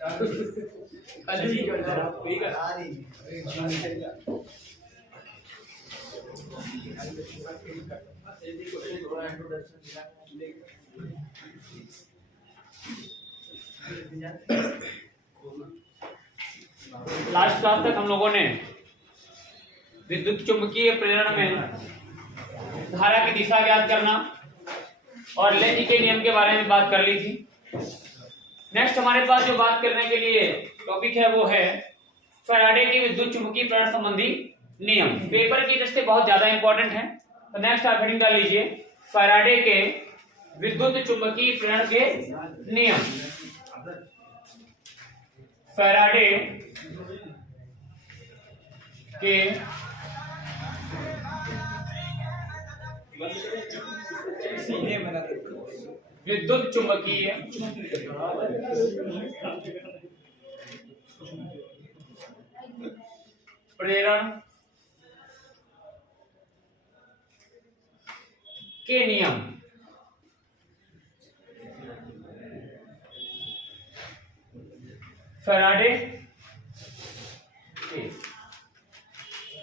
Last class तक हम लोगों ने विद्युत चुंबकीय प्रेरण में धारा की दिशा ज्ञात करना और लेंज के नियम के बारे में बात कर ली थी। नेक्स्ट हमारे पास जो बात करने के लिए टॉपिक है वो है फैराडे के विद्युत चुंबकीय प्रेरण संबंधी नियम। पेपर की दृष्टि बहुत ज्यादा इंपॉर्टेंट है, तो नेक्स्ट आप हेडिंग डाल लीजिए फैराडे के विद्युत चुंबकीय प्रेरण के नियम। फैराडे के विद्युत चुंबकीय प्रेरण के नियम।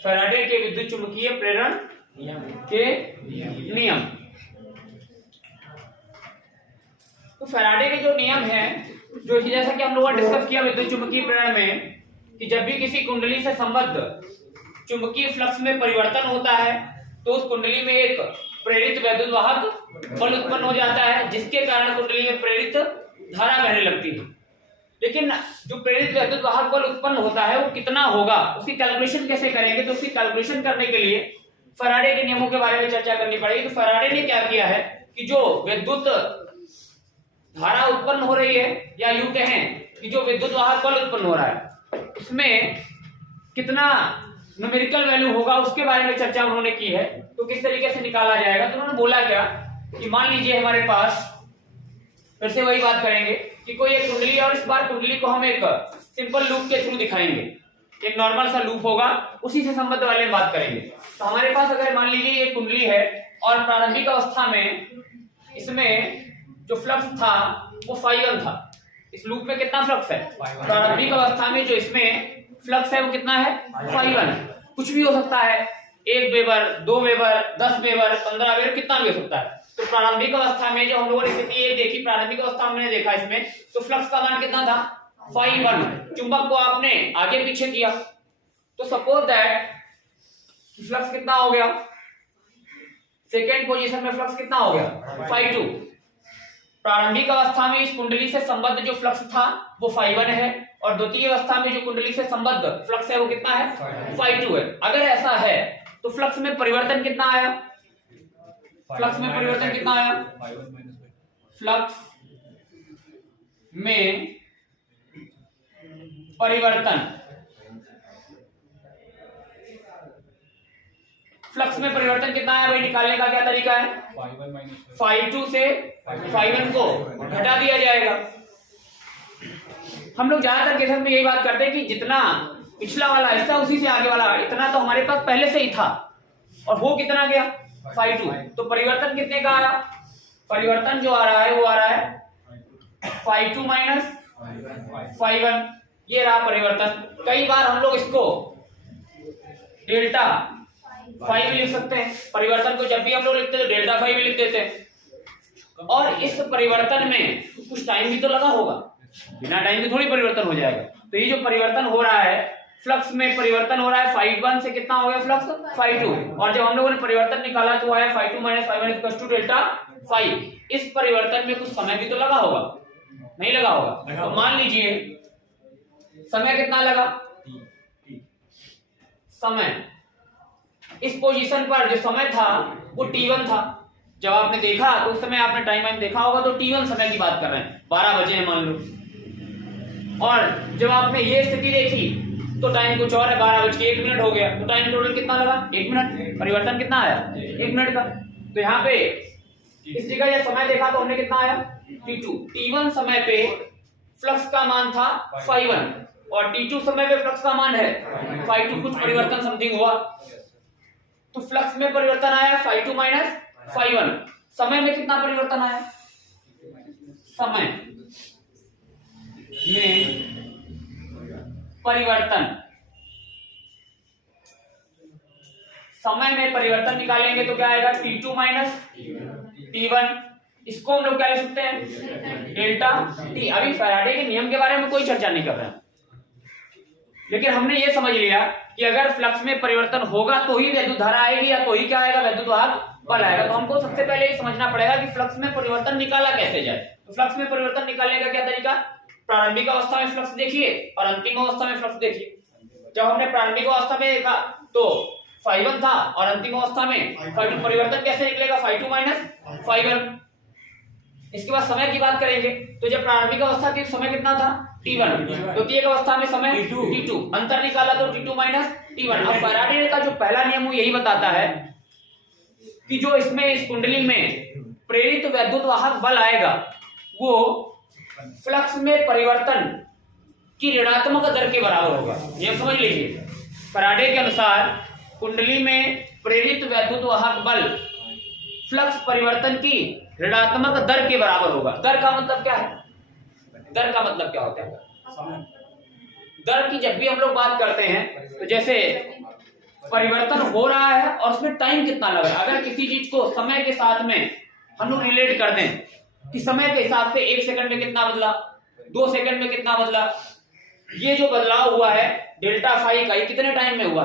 फैराडे के विद्युत चुंबकीय प्रेरण के नियम। तो फैराडे के जो नियम है, जो जैसा कि हम लोगों ने डिस्कस किया विद्युत चुंबकीय प्रेरण में, कि जब भी किसी कुंडली से संबद्ध चुंबकीय फ्लक्स में परिवर्तन होता है तो उस कुंडली में एक प्रेरित वैद्युत वाहक बल उत्पन्न हो जाता है, जिसके कारण कुंडली में प्रेरित धारा बहने लगती है। लेकिन जो प्रेरित वैद्युत वाहक बल उत्पन्न होता है वो कितना होगा, उसकी कैलकुलेशन कैसे करेंगे? तो उसकी कैलकुलेशन करने के लिए फैराडे के नियमों के बारे में चर्चा करनी पड़ेगी। तो फैराडे ने क्या किया है कि जो विद्युत धारा उत्पन्न हो रही है, या यूं कहें कि जो विद्युत वाहक बल उत्पन्न हो रहा है, उसमें कितना न्यूमेरिकल वैल्यू होगा उसके बारे में चर्चा उन्होंने की है। तो किस तरीके से निकाला जाएगा? तो उन्होंने बोला क्या कि मान लीजिए हमारे पास, फिर से वही बात करेंगे कि कोई एक कुंडली है और इस बार कुंडली को हम एक सिंपल लूप के थ्रू दिखाएंगे, एक नॉर्मल सा लूप होगा, उसी से संबंध वाले में बात करेंगे। तो हमारे पास अगर मान लीजिए ये कुंडली है और प्रारंभिक अवस्था में इसमें जो फ्लक्स था वो φ1 था। इस लूप में कितना फ्लक्स है? प्रारंभिक अवस्था में जो इसमें फ्लक्स है वो कितना है? φ1। कुछ भी हो सकता है, 1 वेबर, 2 वेबर, 10 वेबर, 15 वेबर, कितना भी हो सकता है। तो प्रारंभिक अवस्था में जो हम लोगों ने स्थिति ये देखी, प्रारंभिक अवस्था में देखा इसमें, तो फ्लक्स का मान कितना था? φ1। चुंबक को आपने आगे पीछे किया तो सपोज दैट फ्लक्स कितना हो गया? सेकेंड पोजीशन में फ्लक्स कितना हो गया? φ2। प्रारंभिक अवस्था में इस कुंडली से संबद्ध जो फ्लक्स था वो φ1 है, और द्वितीय अवस्था में जो कुंडली से संबद्ध फ्लक्स है वो कितना है? φ2 है। अगर ऐसा है तो फ्लक्स में परिवर्तन कितना आया? फ्लक्स में परिवर्तन कितना आया? फ्लक्स में परिवर्तन, फ्लक्स में परिवर्तन कितना आया भाई? निकालने का क्या तरीका है? φ2 से φ1 को घटा दिया जाएगा। हम लोग ज्यादातर केसेस में यही बात करते हैं कि जितना पिछला वाला हिस्सा उसी से आगे वाला, इतना तो हमारे पास पहले से ही था, और वो कितना गया? φ2। तो परिवर्तन कितने का आया? परिवर्तन जो आ रहा है वो आ रहा है φ2 माइनस φ1। ये रहा परिवर्तन। कई बार हम लोग इसको डेल्टा फाई भी लिख सकते हैं। परिवर्तन को जब भी हम लोग लिखते हैं तो डेल्टा फाई भी लिख देते हैं। और इस परिवर्तन में कुछ टाइम भी तो लगा होगा, बिना टाइम के थोड़ी परिवर्तन हो जाएगा। तो ये जो परिवर्तन हो रहा है, फ्लक्स में परिवर्तन हो रहा है, φ1 से कितना हो गया फ्लक्स? φ2। और जब हम लोगों ने परिवर्तन निकाला तो आया φ2 minus φ1 equals to delta phi. इस परिवर्तन में कुछ समय भी तो लगा होगा, नहीं लगा होगा? तो मान लीजिए समय कितना लगा? समय इस पोजीशन पर जो समय था वो t1 था। जब आपने देखा तो उस समय आपने टाइम देखा होगा, तो t1 समय की बात कर रहे हैं, 12 बजे हैं मान लो। और जब आपने ये स्थिति देखी तो टाइम कुछ और है, 12:01 हो गया। तो टाइम टोटल कितना लगा? 1 मिनट। परिवर्तन कितना आया? 1 मिनट का। तो यहाँ पे इस जगह जब समय देखा तो हमने कितना आया? t2। t1 समय पे फ्लक्स का मान था φ1 और t2 समय पे फ्लक्स का मान है φ2। कुछ परिवर्तन समथिंग हुआ तो फ्लक्स में परिवर्तन आया φ2 माइनस φ1। समय में कितना परिवर्तन आया? समय में परिवर्तन, समय में परिवर्तन निकालेंगे तो क्या आएगा T2 माइनस T1। इसको हम लोग क्या लिख सकते हैं डेल्टा T। अभी फैराडे के नियम के बारे में कोई चर्चा नहीं कर रहे हैं, लेकिन हमने ये समझ लिया कि अगर फ्लक्स में परिवर्तन होगा तो ही वैद्युत धारा आएगी या तो ही क्या आएगा वैद्युत वाहक बल आएगा। तो हमको सबसे पहले ये समझना पड़ेगा कि फ्लक्स में परिवर्तन निकाला कैसे जाए। तो फ्लक्स में परिवर्तन निकालने का क्या तरीका, प्रारंभिक अवस्था में फ्लक्स देखिए और अंतिम अवस्था में फ्लक्स देखिए। जब हमने प्रारंभिक अवस्था में देखा तो φ1 था और अंतिम अवस्था में φ2। परिवर्तन कैसे निकलेगा φ2 माइनस φ1। इसके बाद समय की बात करेंगे तो जब प्रारंभिक अवस्था की समय कितना था T1, द्वितीयक अवस्था में समय T2, अंतर निकाला तो T2 माइनस T1। अब फैराडे का जो पहला नियम वो यही बताता है कि जो इसमें इस कुंडली में प्रेरित वैद्युत वाहक बल आएगा वो फ्लक्स में परिवर्तन की ऋणात्मक दर के बराबर होगा। ये समझ लीजिए, फैराडे के अनुसार कुंडली में प्रेरित वैद्युत वाहक बल फ्लक्स परिवर्तन की ऋणात्मक दर के बराबर होगा। दर का मतलब क्या है, दर का मतलब क्या होता है, दर की जब भी हम लोग बात करते हैं तो जैसे परिवर्तन हो रहा है और उसमें टाइम कितना लग रहा है। अगर किसी चीज को समय के साथ में हम लोग रिलेट कर दें कि समय के हिसाब से 1 सेकंड में कितना बदला, 2 सेकंड में कितना बदला, ये जो बदलाव हुआ है डेल्टा फाई का, ये कितने टाइम में हुआ,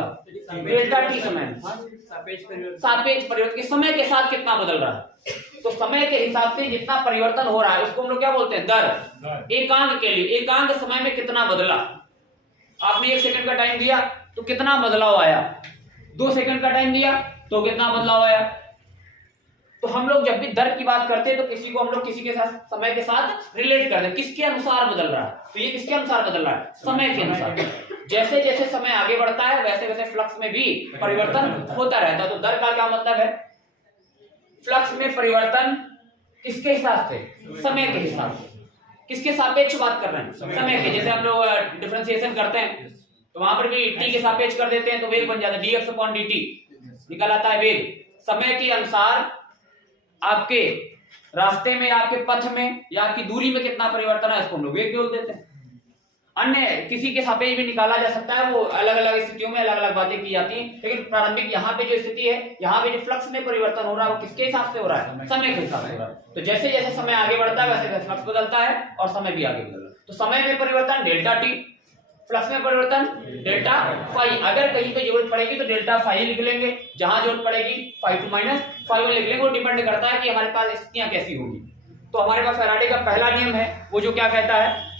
डेल्टा टी समय, सापेक्ष परिवर्तन के समय के साथ कितना बदल रहा है। तो समय के हिसाब से जितना परिवर्तन हो रहा है उसको हम लोग क्या बोलते हैं दर। एकांक के लिए एकांक समय में कितना बदला, आपने 1 सेकंड का टाइम दिया तो कितना बदलाव आया, 2 सेकंड का टाइम दिया तो कितना बदलाव आया। तो हम लोग जब भी दर की बात करते हैं तो किसी को हम लोग किसी के साथ समय के साथ रिलेट कर दें, किसके अनुसार बदल रहा है। तो ये किसके अनुसार बदल रहा है, समय के अनुसार। जैसे जैसे समय आगे बढ़ता है वैसे वैसे फ्लक्स में भी परिवर्तन होता रहता है। तो दर का क्या मतलब है, फ्लक्स में परिवर्तन किसके हिसाब से, समय के हिसाब से। किसके सापेक्ष बात कर रहे हैं, समय के। जैसे हम लोग डिफरेंशिएशन करते हैं तो वहां पर भी टी के सापेक्ष कर देते हैं तो वेग बन जाता है dx/dt, निकल आता है वेग। समय के अनुसार आपके रास्ते में, आपके पथ में या आपकी दूरी में कितना परिवर्तन है इसको हम लोग वेग बोल देते हैं। अन्य किसी के सापेक्ष भी निकाला जा सकता है, वो अलग अलग स्थितियों में अलग अलग बातें की जाती हैं। लेकिन प्रारंभिक यहाँ पे जो स्थिति है, यहाँ पे जो फ्लक्स में परिवर्तन हो रहा है वो किसके हिसाब से हो रहा है, समय के हिसाब से हो रहा है। तो जैसे जैसे समय आगे बढ़ता है वैसे वैसे फ्लक्स बदलता है और समय भी आगे बदल रहा है। तो समय में परिवर्तन डेल्टा टी, फ्लक्स में परिवर्तन डेल्टा फाई। अगर कहीं पे जरूरत पड़ेगी तो डेल्टा फाई लिख लेंगे, जहां जरूरत पड़ेगी φ2 माइनस φ1 लिख लेंगे। वो डिपेंड करता है कि हमारे पास स्थितियां कैसी होगी। तो हमारे पास फैराडे का पहला नियम है वो जो क्या कहता है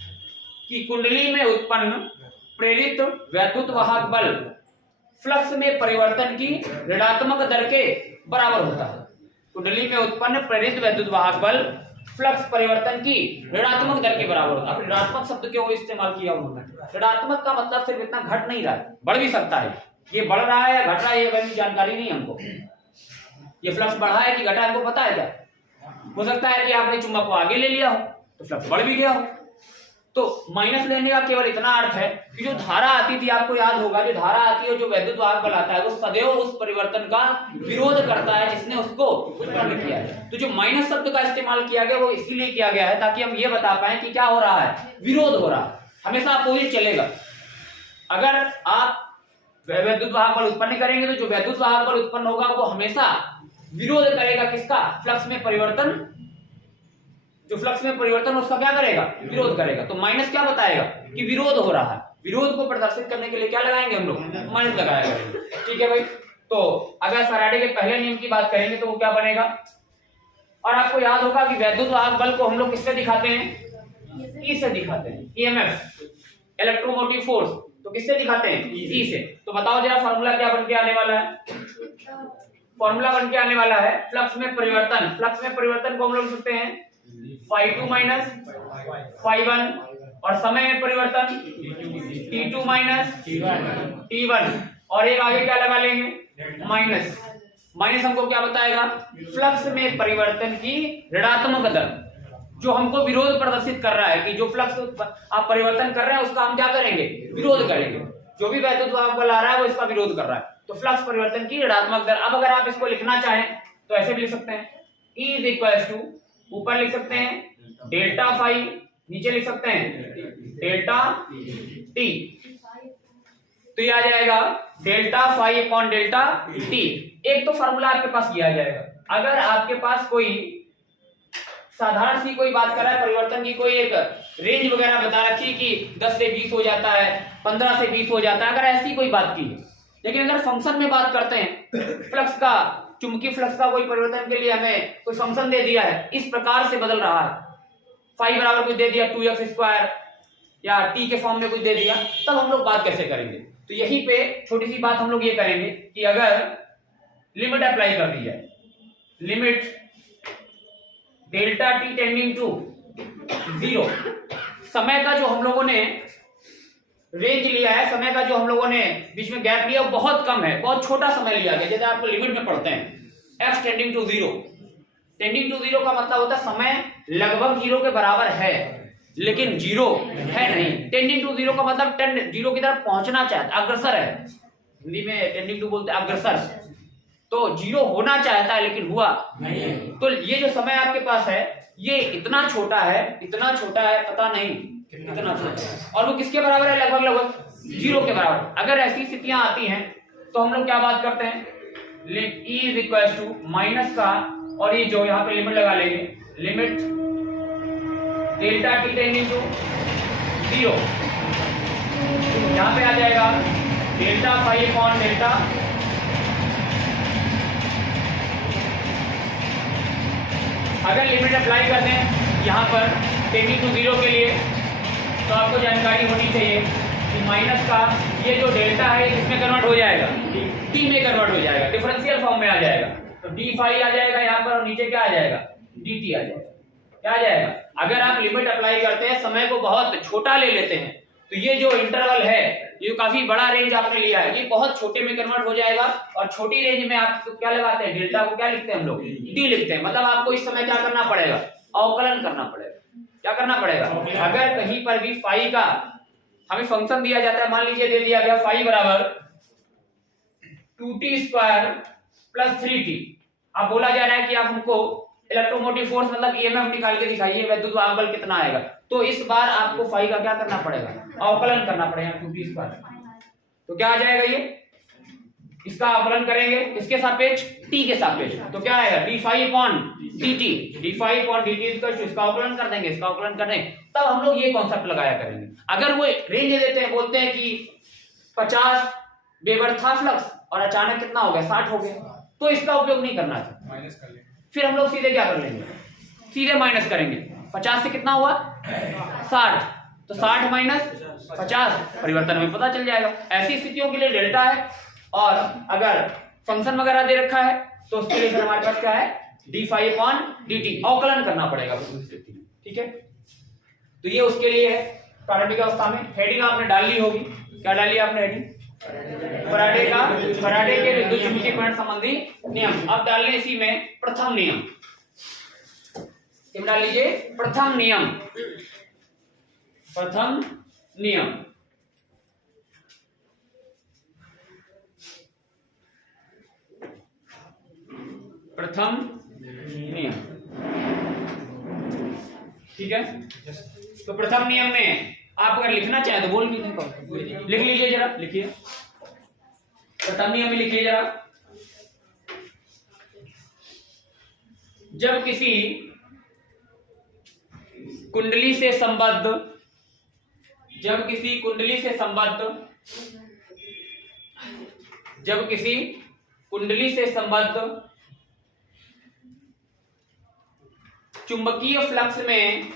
कि कुंडली में उत्पन्न प्रेरित वैद्युत वाहक बल फ्लक्स में परिवर्तन की ऋणात्मक दर के बराबर होता है। कुंडली में उत्पन्न प्रेरित वैद्युत वाहक बल फ्लक्स परिवर्तन की ऋणात्मक दर के बराबर होता है। अब ऋणात्मक शब्द क्यों इस्तेमाल किया उन्होंने, ऋणात्मक का मतलब सिर्फ इतना घट नहीं रहा है, बढ़ भी सकता है। ये बढ़ रहा है या घट रहा है ये वैसी जानकारी नहीं हमको। ये फ्लक्स बढ़ा है कि घटा है हमको पता है क्या। हो सकता है कि आपने चुंबक को आगे ले लिया हो तो फ्लक्स बढ़ भी गया हो। तो माइनस लेने का केवल इतना अर्थ है कि जो धारा आती थी, आपको याद होगा, जो धारा आती है, जो वैद्युत वाहक बल आता है वो सदैव उस परिवर्तन का विरोध करता है जिसने उसको उत्पन्न किया है। तो जो माइनस शब्द का इस्तेमाल किया गया वो इसीलिए किया गया है ताकि हम ये बता पाए कि क्या हो रहा है, विरोध हो रहा है। हमेशा अपोजिट चलेगा। अगर आप वैद्युत वाहक बल उत्पन्न करेंगे तो जो वैद्युत वाहक बल उत्पन्न होगा वो हमेशा विरोध करेगा किसका, फ्लक्स में परिवर्तन। जो फ्लक्स में परिवर्तन उसका क्या करेगा, विरोध करेगा। तो माइनस क्या बताएगा कि विरोध हो रहा है। विरोध को प्रदर्शित करने के लिए क्या लगाएंगे हम लोग, माइनस लगाया करेंगे। ठीक है भाई। तो अगर फैराडे के पहले नियम की बात करेंगे तो वो क्या बनेगा। और आपको याद होगा कि वैद्युत वाहक बल को हम लोग किससे दिखाते हैं, ई से दिखाते हैं। ईएमएफ, इलेक्ट्रोमोटिव फोर्स, तो किससे दिखाते हैं, ई से। तो बताओ जरा फॉर्मूला क्या बन के आने वाला है। फॉर्मूला बन के आने वाला है फ्लक्स में परिवर्तन। फ्लक्स में परिवर्तन को हम लोग लिखते हैं φ2 माइनस φ1 और समय में परिवर्तन T2 माइनस T1 और एक आगे क्या लगा लेंगे, माइनस। माइनस हमको क्या बताएगा, फ्लक्स में परिवर्तन की ऋणात्मक दर, जो हमको विरोध प्रदर्शित कर रहा है कि जो फ्लक्स आप परिवर्तन कर रहे हैं उसका हम क्या करेंगे, विरोध करेंगे। जो भी वैद्युत वाहक बल आ रहा है वो इसका विरोध कर रहा है। तो फ्लक्स परिवर्तन की ऋणात्मक दर। अब अगर आप इसको लिखना चाहें तो ऐसे भी लिख सकते हैं, E इज इक्वल टू, ऊपर लिख सकते हैं डेल्टा फाई, नीचे लिख सकते हैं डेल्टा टी। तो ये आ जाएगा delta phi upon delta T. एक तो फॉर्मूला आपके पास ये आ जाएगा। अगर आपके पास कोई साधारण सी कोई बात कर रहा है परिवर्तन की, कोई एक रेंज वगैरह बता रखी कि 10 से 20 हो जाता है, 15 से 20 हो जाता है, अगर ऐसी कोई बात की है। लेकिन अगर फंक्शन में बात करते हैं, फ्लक्स का, चुंबकीय फ्लक्स का कोई परिवर्तन के लिए हमें कोई फंक्शन दे दिया है, इस प्रकार से बदल रहा है, फाई बराबर कुछ दे दिया 2x² या t के फॉर्म में कुछ दे दिया, तब हम लोग बात कैसे करेंगे। तो यहीं पे छोटी सी बात हम लोग ये करेंगे कि अगर लिमिट अप्लाई कर दी जाए, limit delta T tending to 0, समय का जो हम लोगों ने रेंज लिया है, समय का जो हम लोगों ने बीच में गैप लिया वो बहुत कम है, बहुत छोटा समय लिया गया। जैसे आपको लिमिट में पढ़ते हैं x tending to 0, tending to 0 का मतलब होता है समय लगभग 0 के बराबर है लेकिन 0 है नहीं। टेंडिंग टू 0 का मतलब 0 की तरफ पहुंचना चाहता, अग्रसर है, हिंदी में टेंडिंग टू बोलते हैं अग्रसर। तो 0 होना चाहता है लेकिन हुआ नहीं। तो ये जो समय आपके पास है ये इतना छोटा है, इतना छोटा है, पता नहीं कितना छोटा है, और वो किसके बराबर है, लगभग 0 के बराबर। अगर ऐसी स्थितियां आती हैं तो हम लोग क्या बात करते हैं, E is equal to minus का, और ये जो यहाँ पे लिमिट लगा लेंगे, limit delta T tending to 0, यहाँ पे आ जाएगा डेल्टा फाई अपॉन डेल्टा। अगर लिमिट अप्लाई करते हैं यहाँ पर टेंडिंग टू 0 के लिए, तो आपको जानकारी होनी चाहिए कि माइनस का ये जो डेल्टा है इसमें कन्वर्ट हो जाएगा, टी में कन्वर्ट हो जाएगा, डिफरेंशियल फॉर्म में आ जाएगा। तो डी फाई आ जाएगा यहाँ पर, और नीचे क्या आ जाएगा, डी टी आ जाएगा। क्या आ जाएगा, अगर आप लिमिट अप्लाई करते हैं, समय को बहुत छोटा ले लेते हैं, तो ये जो इंटरवल है, ये काफी बड़ा रेंज आपने लिया है, ये बहुत छोटे में कन्वर्ट हो जाएगा। और छोटी रेंज में आप तो क्या लगाते हैं, डेल्टा को क्या लिखते हैं हम लोग, डी लिखते हैं। मतलब आपको इस समय क्या करना पड़ेगा, अवकलन करना पड़ेगा। क्या करना पड़ेगा, अगर कहीं पर भी फाई का हमें फंक्शन दिया जाता है, मान लीजिए दे दिया गया फाई बराबर 2t² प्लस 3t, अब बोला जा रहा है कि आप हमको इलेक्ट्रोमोटिव फोर्स मतलब ईएमएफ निकाल के दिखाइए, वैद्युत वाहक बल कितना आएगा। तो इस बार आपको फाई का क्या करना पड़ेगा, अवकलन करना पड़ेगा 2t²। तो क्या आ जाएगा, ये इसका अवकलन करेंगे किसके सापेक्ष, t के सापेक्ष। तो क्या आएगा, d phi upon dt, d phi upon dt इसका अवकलन कर देंगे, इसका अवकलन कर देंगे, तब हम लोग ये कॉन्सेप्ट लगाया करेंगे। अगर वो रेंज देते हैं, बोलते हैं कि 50 वेबर था फ्लक्स और अचानक कितना हो गया, 60 हो गया, तो इसका उपयोग नहीं करना है, माइनस कर लेंगे। फिर हम लोग सीधे क्या कर लेंगे, सीधे माइनस करेंगे। 50 से कितना हुआ, 60, तो 60 माइनस 50 परिवर्तन में पता चल जाएगा। ऐसी स्थितियों के लिए डेल्टा है, और अगर फंक्शन वगैरह दे रखा है तो उसके लिए फिर हमारे पास क्या है, D phi upon D T, अवकलन करना पड़ेगा उस स्थिति में। ठीक है, तो ये उसके लिए है प्रारंभिक अवस्था में। हेडिंग आपने डाल ली होगी, क्या डाली आपने हेडिंग, फैराडे के विद्युत चुंबकीय करंट संबंधी नियम। अब डाल लें इसी में प्रथम नियम, डाल लीजिए प्रथम नियम। प्रथम नियम, प्रथम नियम, ठीक है। तो प्रथम नियम में आप अगर लिखना चाहे तो बोल लिख लीजिए, जरा लिखिए, प्रथम नियम में लिखिए जरा। जब किसी कुंडली से संबद्ध, जब किसी कुंडली से संबद्ध, जब किसी कुंडली से संबद्ध चुंबकीय फ्लक्स में,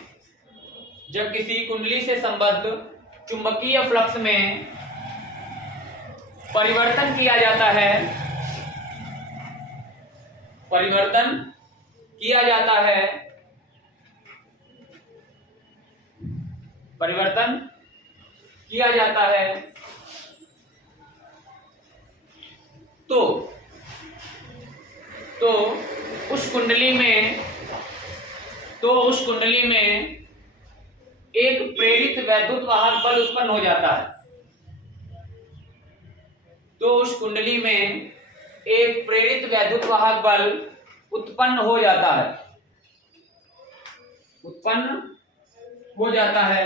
जब किसी कुंडली से संबद्ध चुंबकीय फ्लक्स में परिवर्तन किया जाता है, परिवर्तन किया जाता है, परिवर्तन किया जाता है, तो उस कुंडली में, तो उस कुंडली में एक प्रेरित वैद्युत वाहक बल उत्पन्न हो जाता है। तो उस कुंडली में एक प्रेरित वैद्युत वाहक बल उत्पन्न हो जाता है, उत्पन्न हो जाता है।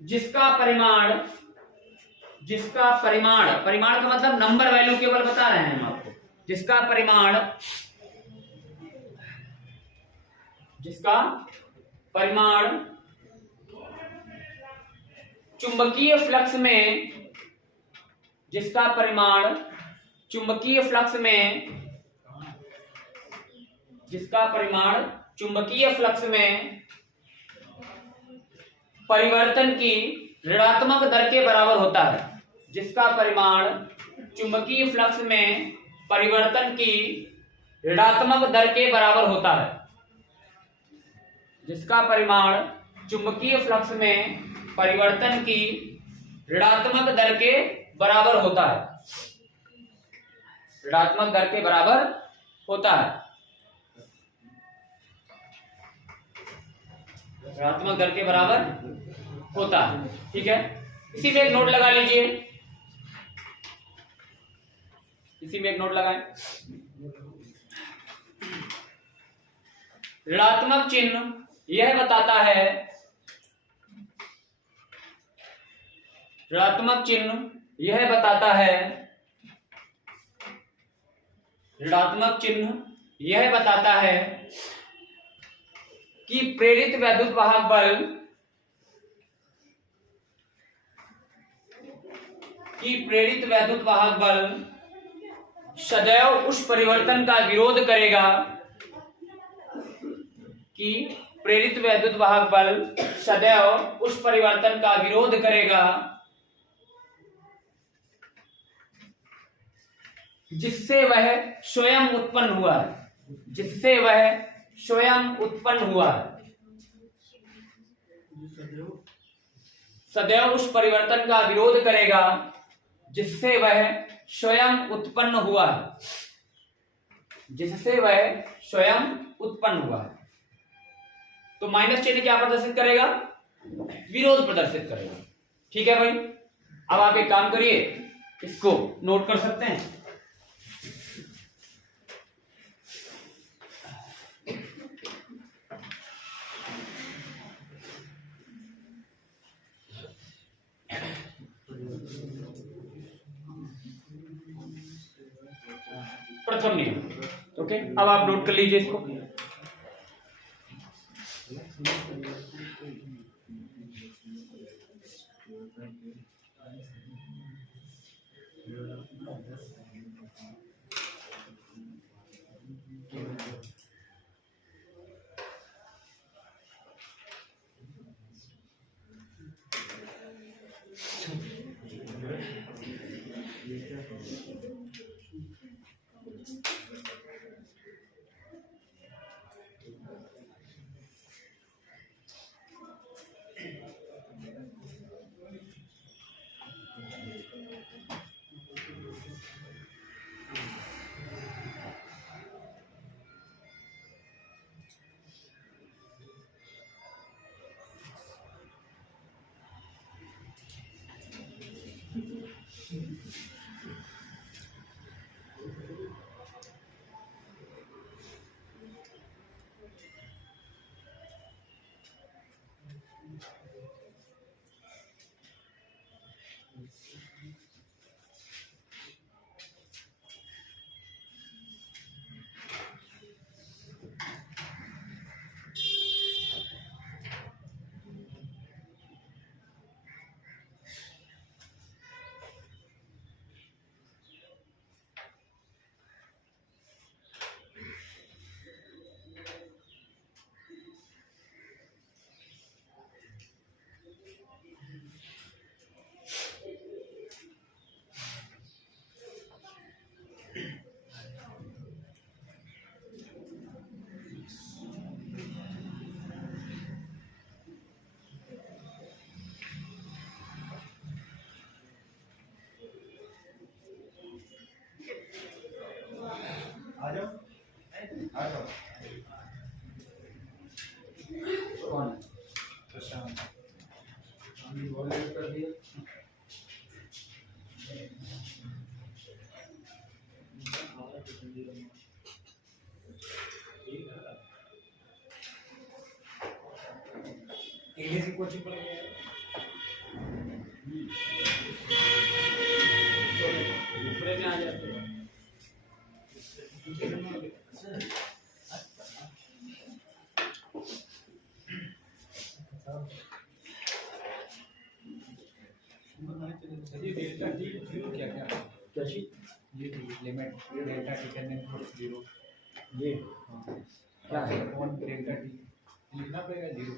जिसका परिमाण परिमाण का मतलब नंबर वैल्यू केवल बता रहे हैं हम आपको। जिसका परिमाण चुंबकीय फ्लक्स में परिवर्तन की ऋणात्मक दर के बराबर होता है। जिसका परिमाण चुंबकीय फ्लक्स में परिवर्तन की ऋणात्मक दर के बराबर होता है। जिसका परिमाण चुंबकीय फ्लक्स में परिवर्तन की ऋणात्मक दर के बराबर होता है। ऋणात्मक दर के बराबर होता है। ऋणात्मक दर के बराबर होता है। ठीक है, इसी में एक नोट लगा लीजिए। इसी में एक नोट लगाएं। ऋणात्मक चिन्ह यह बताता है ऋणात्मक चिन्ह यह बताता है कि प्रेरित वैद्युत वाहक बल सदैव उस परिवर्तन का विरोध करेगा जिससे वह स्वयं उत्पन्न हुआ है। सदैव उस परिवर्तन का विरोध करेगा जिससे वह स्वयं उत्पन्न हुआ है। तो माइनस चिन्ह क्या प्रदर्शित करेगा? विरोध प्रदर्शित करेगा। ठीक है भाई, अब आप एक काम करिए, इसको नोट कर सकते हैं। प्रथम नियम। ओके, अब आप नोट कर लीजिए इसको। कोचिंग पढ़ दूसरे में आ जाते हैं। डेल्टा टी जीरो क्या क्या कैसी ये limit delta t tending towards zero ये क्या है ऑन डेल्टा टी लिखना पड़ेगा जीरो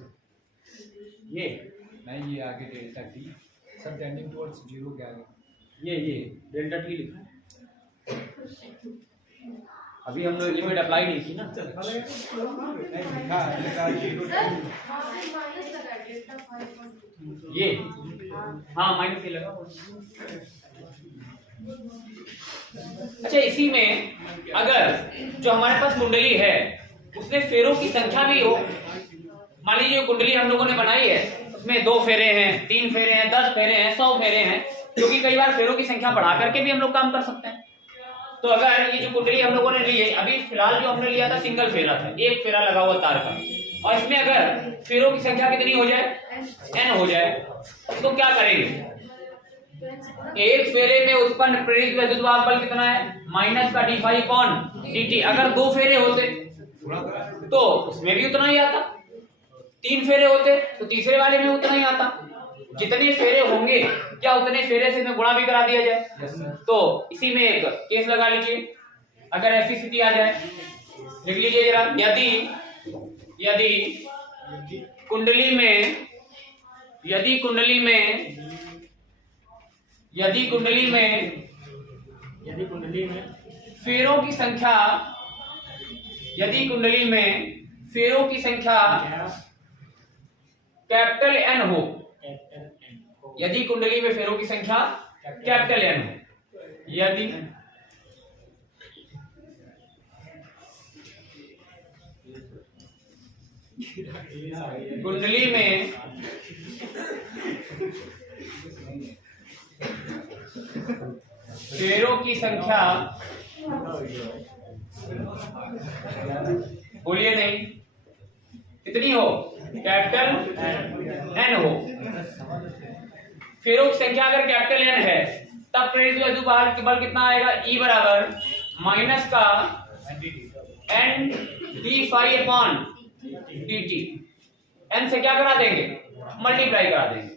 ये नहीं ये आगे डेल्टा टी सब टेंडिंग टुवर्ड्स जीरो क्या है ये डेल्टा टी लिखा है। अभी हम लोग लिमिट अप्लाई नहीं की ना। नहीं लिखा जीरो ये हाँ माइनस ये लगा। अच्छा इसी में अगर जो हमारे पास कुंडली है उसमें फेरों की संख्या भी हो, मान लीजिए कुंडली हम लोगों ने बनाई है उसमें 2 फेरे हैं, 3 फेरे हैं, 10 फेरे हैं, 100 फेरे हैं, क्योंकि कई बार फेरों की संख्या बढ़ा करके भी हम लोग काम कर सकते हैं। तो अगर ये जो कुंडली हम लोगों ने ली है, अभी फिलहाल जो हमने लिया था सिंगल फेरा था, एक फेरा लगा हुआ तार का, और इसमें अगर फेरों की संख्या कितनी हो जाए, n हो जाए, तो क्या करेंगे? एक फेरे में उत्पन्न प्रेरित विद्युत वाहक बल कितना है? माइनस का d∅/dt। अगर 2 फेरे होते तो उसमें भी उतना ही आता, 3 फेरे होते तो तीसरे वाले में उतना ही आता। जितने फेरे होंगे क्या उतने फेरे से गुणा भी करा दिया जाए। तो इसी में एक केस लगा लीजिए, अगर ऐसी स्थिति आ जाए, लिख लीजिए जरा, यदि कुंडली में फेरों की संख्या, कैपिटल N हो, यदि कुंडली में फेरों की संख्या कैपिटल N हो, यदि कुंडली में फेरों की संख्या, बोलिए नहीं, कितनी हो, कैपिटल N हो, फेरों की संख्या अगर कैपिटल N है तब प्रेरित विद्युत वाहक बल कितना आएगा? E बराबर माइनस का n d∅/dt। n से क्या करा देंगे? मल्टीप्लाई करा देंगे,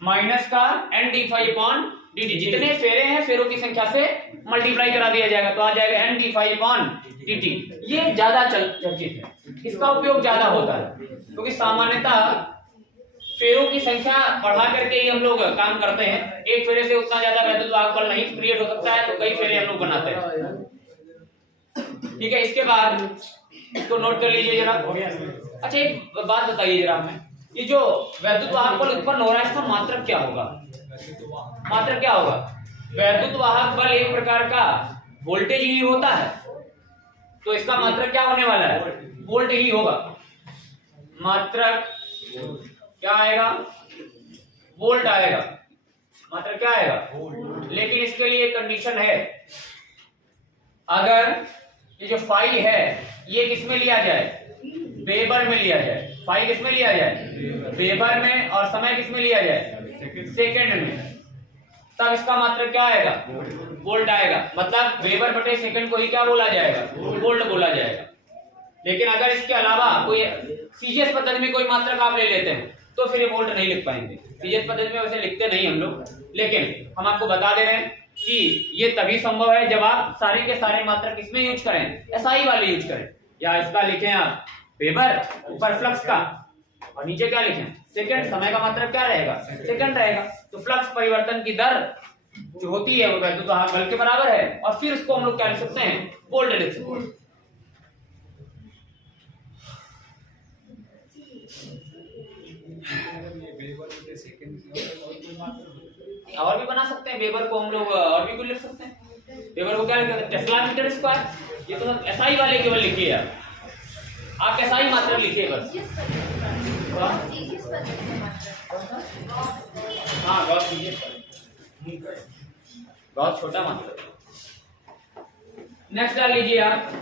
माइनस का n d∅/dt। जितने फेरे हैं फेरों की संख्या से मल्टीप्लाई करा दिया जाएगा, तो आ जाएगा n d∅/dt। ये ज्यादा चर्चित है, इसका उपयोग ज्यादा होता है, क्योंकि सामान्यतः फेरों की संख्या बढ़ा करके ही हम लोग काम करते हैं। एक फेरे से उतना ज्यादा विद्युत वाहक बल नहीं क्रिएट हो सकता है, तो कई फेरे हम लोग बनाते हैं। ठीक है, इसके बाद इसको नोट कर लीजिए जरा। अच्छा एक बात बताइए जरा हमें, ये जो विद्युत वाहक बल उत्पन्न हो रहा है इसका मात्रक क्या होगा? मात्रक क्या होगा? विद्युत वाहक बल एक प्रकार का वोल्टेज ही होता है, तो इसका मात्रक क्या होने वाला है? वोल्ट ही होगा। मात्रक क्या आएगा? वोल्ट आएगा। मात्रक क्या आएगा? लेकिन इसके लिए एक कंडीशन है, अगर ये जो फाई है ये किसमें लिया जाए? वेबर में लिया जाए। फाई किसमें लिया जाए? वेबर में, और समय किसमें लिया जाए? सेकंड में, तब इसका मात्रक क्या आएगा? वोल्ट आएगा। मतलब वेबर बटे सेकंड को ही क्या बोला जाएगा? वोल्ट बोला जाएगा। लेकिन अगर इसके अलावा कोई सीजीएस पद्धति में कोई मात्रक आप ले लेते हैं तो फिर ये वोल्ट नहीं लिख पाएंगे। सीजीएस पद्धति में वैसे लिखते नहीं हम लोग, लेकिन हम आपको बता दे रहे हैं कि ये तभी संभव है जब आप सारे के सारे मात्रक किसमें यूज करें? एसआई वाले यूज करें। या इसका लिखें आप वेबर, ऊपर फ्लक्स का, और नीचे क्या लिखें? सेकंड। समय का मात्रक क्या रहेगा? सेकंड रहेगा। तो फ्लक्स परिवर्तन की दर जो होती है वो विद्युत वाहक बल के बराबर है, और फिर उसको हम लोग क्या लिख सकते हैं? वोल्ट लिख सकते हैं। और भी बना सकते हैं वेबर को हम लोग, और भी कुछ लिख सकते हैं। वेबर को क्या लिखते हैं? Tesla metre square. ये तो एसआई वाले केवल लिखिए आप एसआई मात्रक लिखिए बस। हाँ गॉस लीजिए, बहुत छोटा मात्रक। नेक्स्ट डाल लीजिए आप,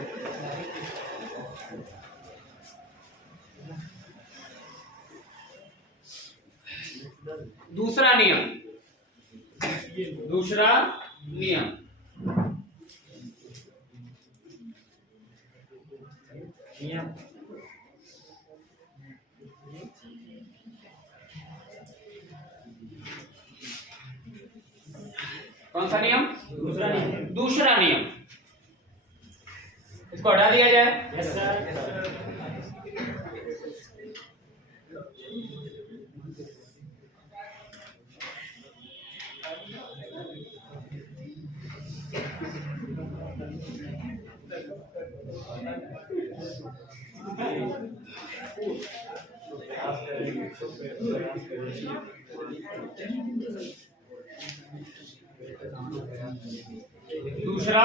दूसरा नियम, दूसरा नियम कौन सा नियम? दूसरा नियम। दूसरा नियम। इसको हटा दिया जाए। Yes sir. दूसरा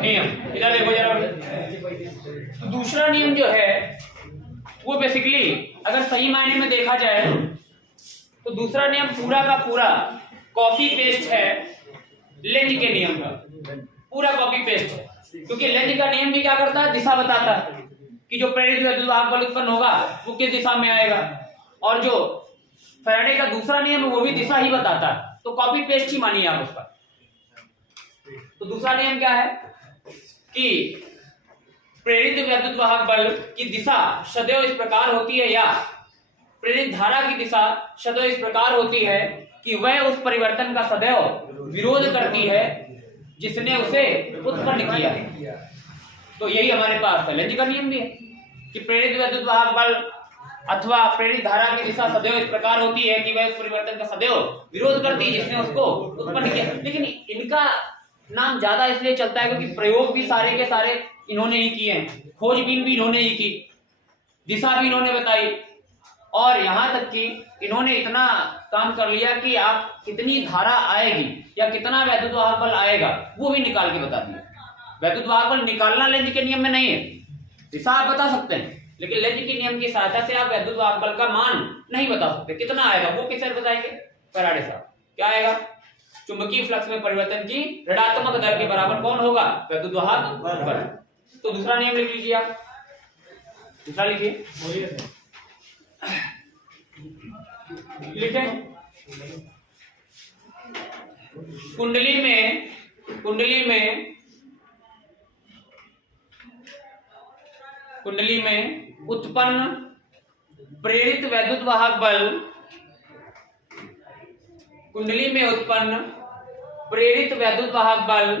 नियम, इधर देखो जरा। तो दूसरा नियम जो है वो बेसिकली अगर सही मायने में देखा जाए तो दूसरा नियम पूरा का पूरा कॉपी पेस्ट है लेंज के नियम का, पूरा कॉपी पेस्ट है। क्योंकि लेंज का नियम भी क्या करता है, दिशा बताता है कि जो प्रेरित वैद्युत वाहक बल उत्पन्न होगा वो किस दिशा में आएगा, और जो फैराडे का दूसरा नियम है वो भी दिशा ही बताता है। तो कॉपी पेस्ट ही मानिए आप उसका। तो दूसरा नियम क्या है कि प्रेरित वैद्युत वाहक बल की दिशा सदैव इस प्रकार होती है, या प्रेरित धारा की दिशा सदैव इस प्रकार होती है कि वह उस परिवर्तन का सदैव विरोध करती है जिसने उसे उत्पन्न किया है। तो यही हमारे पास लेंज का नियम भी है कि प्रेरित वैद्युत वाहक बल अथवा प्रेरित धारा की दिशा सदैव इस प्रकार होती है कि वह उस परिवर्तन का सदैव विरोध करती है जिसने उसको उत्पन्न किया। लेकिन इनका नाम ज्यादा इसलिए चलता है क्योंकि प्रयोग भी सारे के सारे इन्होंने ही किए हैं, खोजबीन भी इन्होंने ही की, दिशा भी इन्होंने बताई, और यहां तक कि इन्होंने इतना काम कर लिया कि आप कितनी धारा आएगी या कितना वैद्युत वाहक बल आएगा वो भी निकाल के बता दिया। वैद्युत वाहक बल निकालना लेंज के नियम में नहीं है, दिशा आप बता सकते हैं, लेकिन लेंज के नियम की सहायता से आप वैद्युत वाहक बल का मान नहीं बता सकते। कितना आएगा वो किससे बताएंगे? फैराडे साहब। क्या आएगा? चुंबकीय फ्लक्स में परिवर्तन की ऋणात्मक दर के बराबर कौन होगा? वैद्युत वाहक बल। तो दूसरा नियम लिख लीजिए आप, दूसरा लिखिए, लिखे। कुंडली में उत्पन्न प्रेरित वैद्युत वाहक बल, कुंडली में उत्पन्न प्रेरित वैद्युत वाहक बल,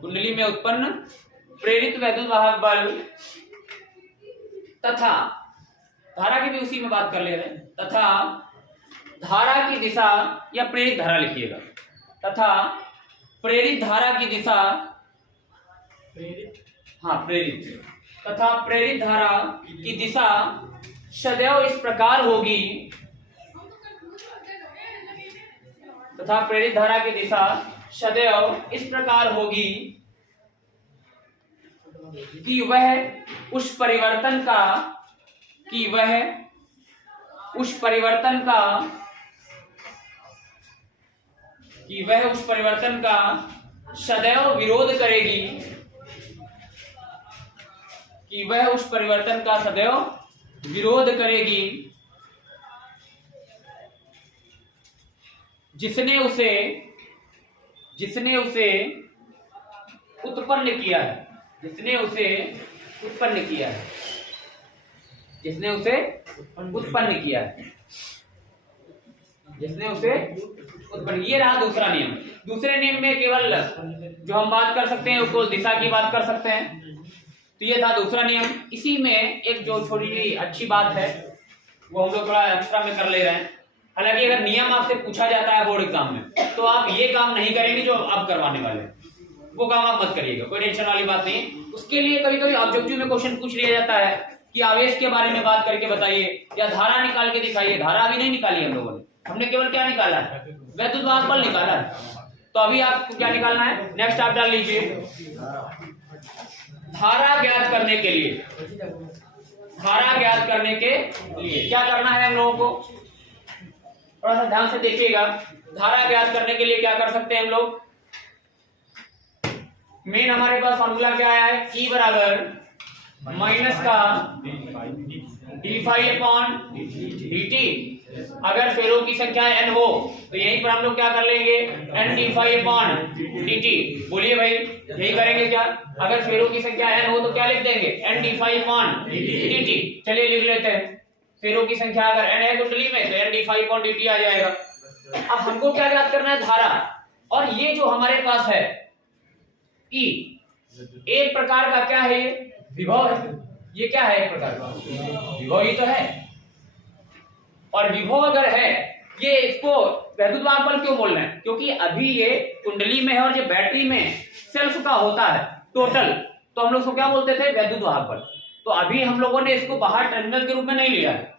कुंडली में उत्पन्न प्रेरित वैद्युत वाहक बल तथा धारा की भी उसी में बात कर ले रहे हैं, तथा धारा की दिशा, या प्रेरित धारा लिखिएगा, तथा प्रेरित धारा की दिशा, हाँ प्रेरित, तथा प्रेरित धारा की दिशा सदैव इस प्रकार होगी, तथा प्रेरित धारा की दिशा सदैव इस प्रकार होगी कि वह उस परिवर्तन का, कि वह उस परिवर्तन का, कि वह उस परिवर्तन का सदैव विरोध करेगी, कि वह उस परिवर्तन का सदैव विरोध करेगी जिसने उसे उत्पन्न किया है, जिसने उसे उत्पन्न किया है, जिसने उसे उत्पन्न किया है, जिसने उसे उत्पन्न। ये रहा दूसरा नियम। दूसरे नियम में केवल जो हम बात कर सकते हैं उसको दिशा की बात कर सकते हैं। तो ये था दूसरा नियम। इसी में एक जो छोटी अच्छी बात है वो हम लोग थोड़ा एक्स्ट्रा में कर ले रहे हैं। हालांकि अगर नियम आपसे पूछा जाता है बोर्ड एग्जाम में तो आप ये काम नहीं करेंगे जो आप करवाने वाले हैं, वो काम आप मत करिएगा, कोई टेंशन वाली बात नहीं। उसके लिए कभी कभी ऑब्जेक्टिव में क्वेश्चन पूछ लिया जाता है कि आवेश के बारे में बात करके बताइए या धारा निकाल के दिखाइए। धारा अभी नहीं निकाली हम लोगों ने, हमने केवल क्या निकाला है? वैद्युत वाहक बल निकाला है। तो अभी आपको क्या निकालना है? नेक्स्ट आप डाल लीजिए, धारा ज्ञात करने के लिए, धारा ज्ञात करने के लिए क्या करना है हम लोगों को? थोड़ा सा ध्यान से देखिएगा। धारा ज्ञात करने के लिए क्या कर सकते हैं हम लोग? मेन हमारे पास फॉर्मूला क्या आया है? E बराबर माइनस का D phi upon D T. अगर फेरों की संख्या n हो तो यहीं पर हम लोग क्या कर लेंगे, n D phi upon D T. बोलिए भाई, यही करेंगे क्या? अगर फेरों की संख्या n हो तो क्या लिख देंगे, n D phi upon D T. चलिए लिख लेते हैं, फेरों की संख्या अगर n है कुंडली में तो n D phi upon D t आ जाएगा। अब हमको क्या याद करना है, धारा। और ये जो हमारे पास है E, एक प्रकार का क्या है, ये विभव है। ये क्या है, एक प्रकार का विभव ही तो है। और विभव अगर है, ये इसको वैद्युत वाहक बल क्यों बोल रहे हैं, क्योंकि अभी ये कुंडली में है और ये बैटरी में सेल्फ का होता है टोटल, तो हम लोग इसको क्या बोलते थे, वैद्युत वाहक बल। तो अभी हम लोगों ने इसको बाहर टर्मिनल के रूप में नहीं लिया है,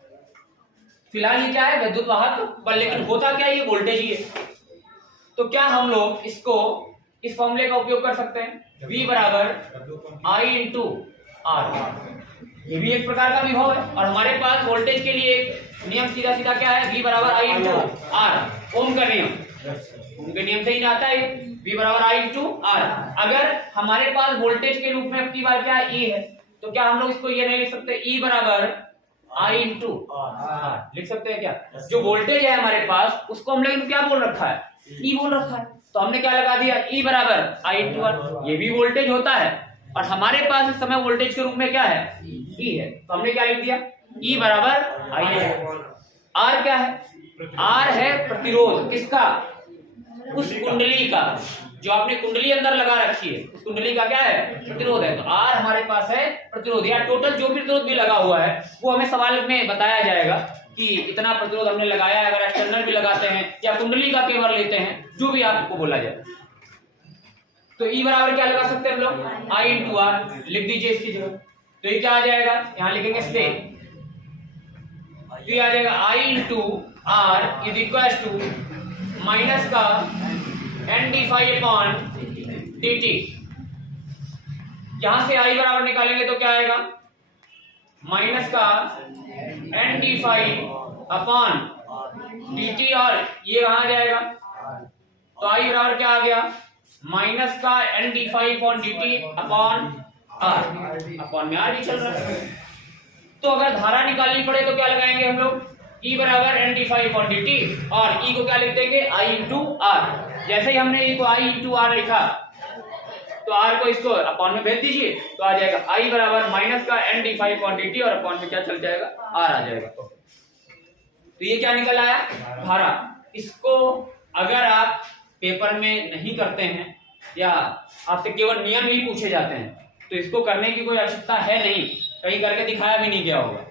फिलहाल ये क्या है, वैद्युत वाहक बल। लेकिन होता क्या है, ये वोल्टेज ही है। तो क्या हम लोग इसको इस फॉर्मूले का उपयोग कर सकते हैं, V बराबर I इंटू आर। ये भी एक प्रकार का विभव है। और हमारे पास वोल्टेज के लिए एक नियम सीधा सीधा क्या है, V बराबर I इंटू आर, ओम का नियम। ओम के नियम से ही आता है, V बराबर I इंटू आर। अगर हमारे पास वोल्टेज के रूप में अब की बार क्या E है, तो क्या हम लोग इसको ये नहीं लिख सकते, E बराबर I इंटू आर लिख सकते हैं क्या? जो वोल्टेज है हमारे पास उसको हम लोग क्या बोल रखा है, E बोल रखा है। तो हमने क्या लगा दिया, E बराबर I इंटू आर। ये भी वोल्टेज होता है और हमारे पास इस समय वोल्टेज के रूप में क्या है, E है। तो हमने क्या लिख दिया, E बराबर I है। R क्या है, R है प्रतिरोध, किसका, उस कुंडली का जो आपने कुंडली अंदर लगा रखी है, उस कुंडली का क्या है, प्रतिरोध है। तो R हमारे पास है प्रतिरोध, या टोटल जो भी प्रतिरोध भी लगा हुआ है वो हमें सवाल में बताया जाएगा कि इतना प्रतिरोध हमने लगाया है। अगर एक्सटर्नल भी लगाते हैं या कुंडली का केवल लेते हैं, जो भी आपको बोला जाए। तो E बराबर क्या लगा सकते हैं हम लोग, I इंटू आर लिख दीजिए इसकी जगह। तो ये क्या आ जाएगा, यहां लिखेंगे से, तो ये आ जाएगा I into R is equal to minus का n D phi upon D T. यहां से I बराबर निकालेंगे तो क्या आएगा, माइनस का n D phi upon D T, और ये कहां जाएगा, तो I बराबर क्या आ गया, माइनस का n D phi upon D T upon R. Upon में आर भी चल रहा है। तो अगर धारा निकालनी पड़े तो क्या लगाएंगे हम लोग, E बराबर n D phi upon D T, और E को क्या लिख देंगे, I इंटू आर। जैसे ही हमने E को I इंटू आर लिखा तो R को इसको अपॉन में भेज दीजिए, तो आ जाएगा I बराबर माइनस का n D phi upon D T, और अपॉन में क्या चल जाएगा, R आ जाएगा। तो ये क्या निकल आया, धारा। इसको अगर आप पेपर में नहीं करते हैं या आपसे केवल नियम ही पूछे जाते हैं तो इसको करने की कोई आवश्यकता है नहीं, कहीं करके दिखाया भी नहीं गया होगा।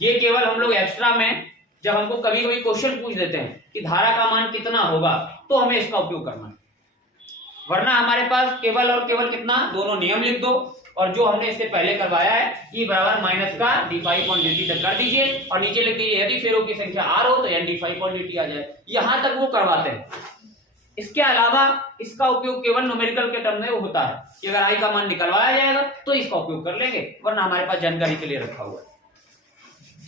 ये केवल हम लोग एक्स्ट्रा में जब हमको कभी कभी क्वेश्चन पूछ देते हैं कि धारा का मान कितना होगा, तो हमें इसका उपयोग करना है। वरना हमारे पास केवल और केवल कितना, दोनों नियम लिख दो, और जो हमने इससे पहले करवाया है E बराबर माइनस का D phi upon D T तक कर दीजिए, और नीचे लिख दीजिए यदि फेरों की संख्या R हो तो n D phi upon D t आ जाए। यहां तक वो करवाते हैं। इसके अलावा इसका उपयोग केवल न्यूमेरिकल के टर्म में होता है कि अगर I का मान निकलवाया जाएगा तो इसका उपयोग कर लेंगे, वरना हमारे पास जानकारी के लिए रखा हुआ है।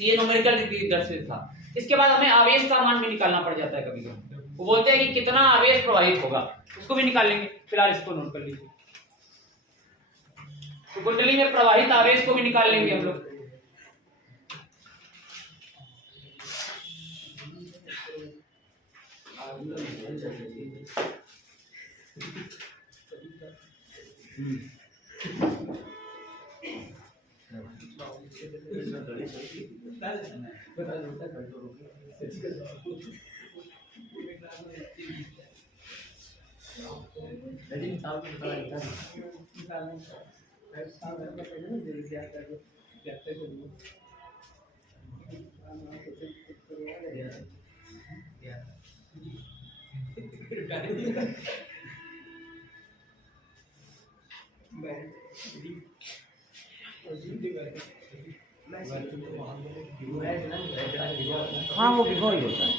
ये न्यूमेरिकल दर्शित था। इसके बाद हमें आवेश का मान भी निकालना पड़ जाता है कभी कभी। वो बोलते हैं कि कितना आवेश प्रवाहित होगा, उसको भी निकाल लेंगे। फिलहाल इसको नोट कर लीजिए। तो कुंडली में प्रवाहित आवेश को भी निकाल लेंगे हम लोग। हाँ वो विभव ही होता है।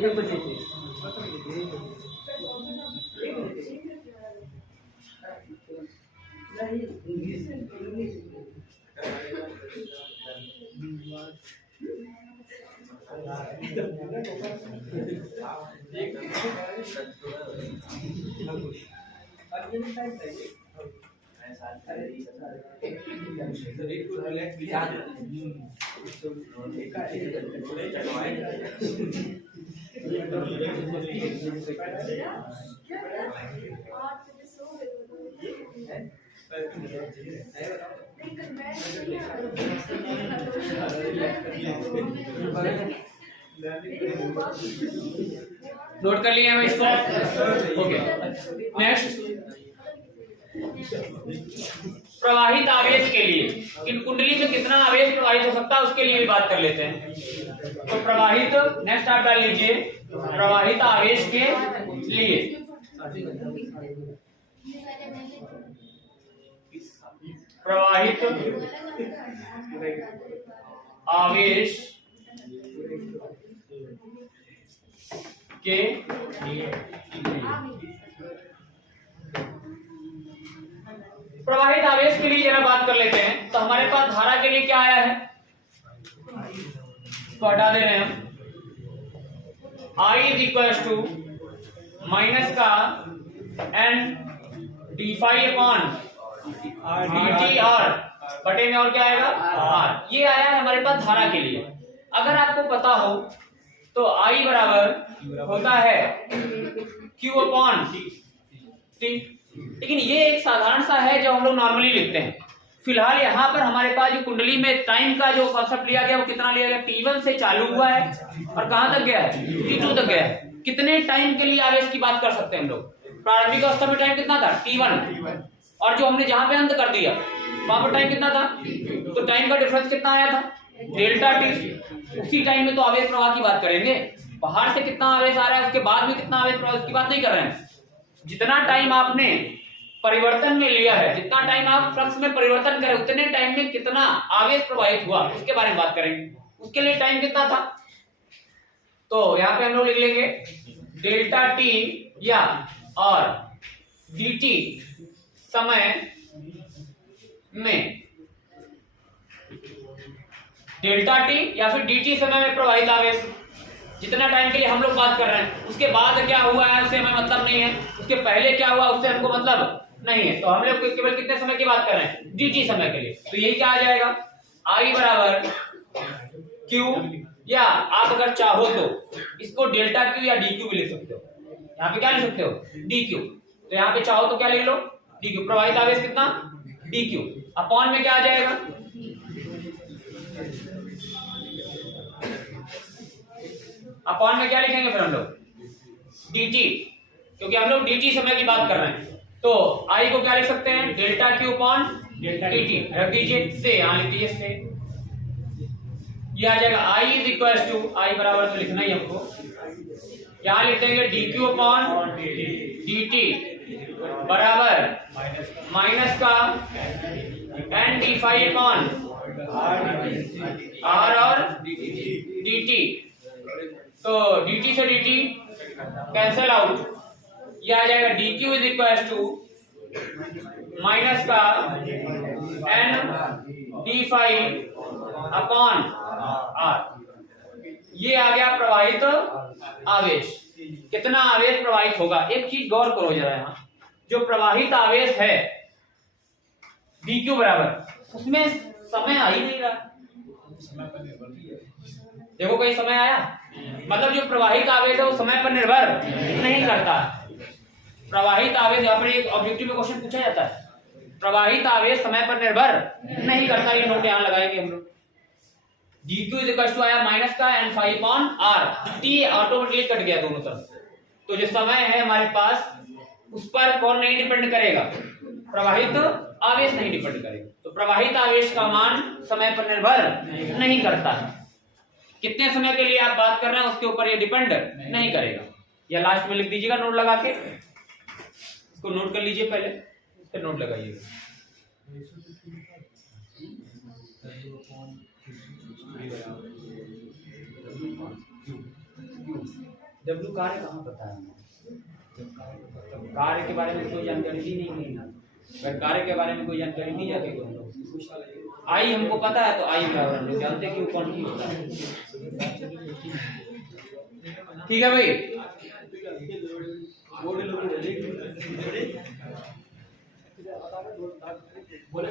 ये कुछ नोट कर लिए हमें इसको। ओके, नेक्स्ट प्रवाहित आवेश के लिए कि कुंडली में कितना आवेश प्रवाहित हो सकता है उसके लिए भी बात कर लेते हैं। तो प्रवाहित, नेक्स्ट आप डाल लीजिए प्रवाहित आवेश के लिए। प्रवाहित आवेश के प्रवाहित आवेश के लिए जरा बात कर लेते हैं। तो हमारे पास धारा के लिए क्या आया है, तो हटा दे रहे हैं हम। I is equal to minus का n d phi upon D t r बटे में और क्या आएगा आर। ये आया है हमारे पास धारा के लिए। अगर आपको पता हो तो I बराबर होता है Q अपॉन T, लेकिन ये एक साधारण सा है जो हम लोग नॉर्मली लिखते हैं। फिलहाल यहाँ पर हमारे पास जो कुंडली में टाइम का जो कॉन्सेप्ट लिया गया वो कितना लिया गया, T1 से चालू हुआ है और कहां तक गया है, T2 तक गया है। कितने टाइम के लिए आवेश की बात कर सकते हैं हम लोग। प्रारंभिक अवस्था में टाइम कितना था, T1, और जो हमने जहां पे अंत कर दिया वहां पर टाइम कितना था, तो टाइम का डिफरेंस कितना आया था, डेल्टा टी। उसी टाइम में तो आवेश प्रवाह की बात करेंगे। बाहर से कितना आवेश आ रहा है उसके बाद में कितना आवेश प्रवाह, उसकी बात नहीं कर रहे हैं। जितना टाइम आपने परिवर्तन में लिया है, जितना टाइम आप फ्लक्स में परिवर्तन करें उतने टाइम में कितना आवेश प्रवाहित हुआ उसके बारे में बात करेंगे। उसके लिए टाइम कितना था, तो यहाँ पे हम लोग लिख लेंगे डेल्टा टी या और dt समय में, डेल्टा टी या फिर dt समय में प्रवाहित आवेश। जितना टाइम के लिए हम लोग बात कर रहे हैं उसके बाद क्या हुआ है उससे हमें मतलब नहीं है, उसके पहले क्या हुआ उससे हमको मतलब नहीं है। तो हम लोग केवल कितने समय की बात कर रहे हैं, dt समय के लिए। तो यही क्या आ जाएगा, I बराबर Q, या आप अगर चाहो तो इसको डेल्टा Q या dq भी लिख सकते हो। यहाँ पे क्या लिख सकते हो, dq। तो यहाँ पे चाहो तो क्या लिख लो, dq। प्रवाहित आवेश कितना, dq अपॉन में क्या आ जाएगा, अपॉन में क्या लिखेंगे फिर हम लोग, dt, क्योंकि हम लोग dt समय की बात कर रहे हैं। तो I को क्या लिख सकते हैं, डेल्टा Q अपॉन dt रख दीजिए, से यहाँ लिख दीजिए से। ये आ जाएगा I is equal to, I बराबर तो लिखना ही हमको, यहाँ लिख देंगे dq अपॉन dt बराबर माइनस का n D phi upon r और dt। तो dt से dt कैंसल आउट, यह आ जाएगा dq is equal to minus का n D phi upon r। ये आ गया प्रवाहित आवेश। कितना आवेश प्रवाहित होगा, एक चीज गौर करो जरा, यहाँ जो प्रवाहित आवेश है dq बराबर, उसमें समय आ ही नहीं रहा। देखो कहीं समय आया, मतलब जो प्रवाहित आवेश है वो समय पर निर्भर नहीं करता। प्रवाहित आवेश, यहाँ पर एक ऑब्जेक्टिव में क्वेश्चन पूछा जाता है, प्रवाहित आवेश समय पर निर्भर नहीं करता। ये नोट यहाँ लगाएंगे हम लोग। dq इज इक्वल टू आया माइनस का n phi upon r, t automatically cut गया दोनों तरफ। तो जो समय है हमारे पास उस पर कौन नहीं डिपेंड करेगा, प्रवाहित आवेश नहीं डिपेंड करेगा। तो प्रवाहित आवेश का मान समय पर निर्भर नहीं करता है। कितने समय के लिए आप बात कर रहे हैं उसके ऊपर ये डिपेंड नहीं करेगा। या लास्ट में लिख दीजिएगा नोट लगा के, इसको नोट कर लीजिए पहले, फिर नोट लगाइएगा। W कार्य कहाँ पता है, कार्य के बारे में कोई जानकारी दी नहीं है। अगर कार्य के बारे में कोई जानकारी दी जाती है तो हम लोग आई हमको पता है, तो आई बराबर हम लोग जानते हैं कि कौन की होता है। ठीक है भाई। बोले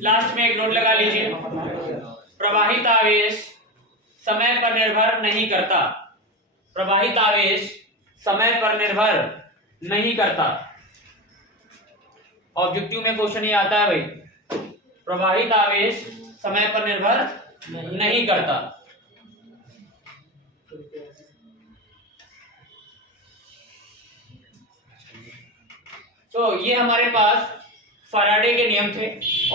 लास्ट में एक नोट लगा लीजिए, प्रवाहित आवेश समय पर निर्भर नहीं करता। प्रवाहित आवेश समय पर निर्भर नहीं करता। ऑब्जेक्टिव में क्वेश्चन ये आता है भाई, प्रवाहित आवेश समय पर निर्भर नहीं करता। तो ये हमारे पास फैराडे के नियम थे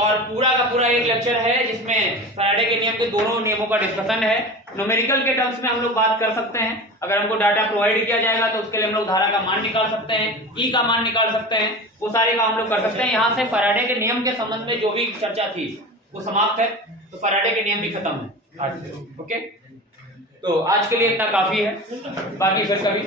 और पूरा का पूरा एक लेक्चर है जिसमें फैराडे के नियम के दोनों नियमों का डिस्कशन है। न्यूमेरिकल के टर्म्स में हम लोग बात कर सकते हैं, अगर हमको डाटा प्रोवाइड किया जाएगा तो उसके लिए हम लोग धारा का मान निकाल सकते हैं, ई का मान निकाल सकते हैं, वो सारे काम हम लोग कर सकते हैं। यहाँ से फैराडे के नियम के संबंध में जो भी चर्चा थी वो समाप्त है, तो फैराडे के नियम भी खत्म है आज से। ओके, तो आज के लिए इतना काफी है, बाकी फिर कभी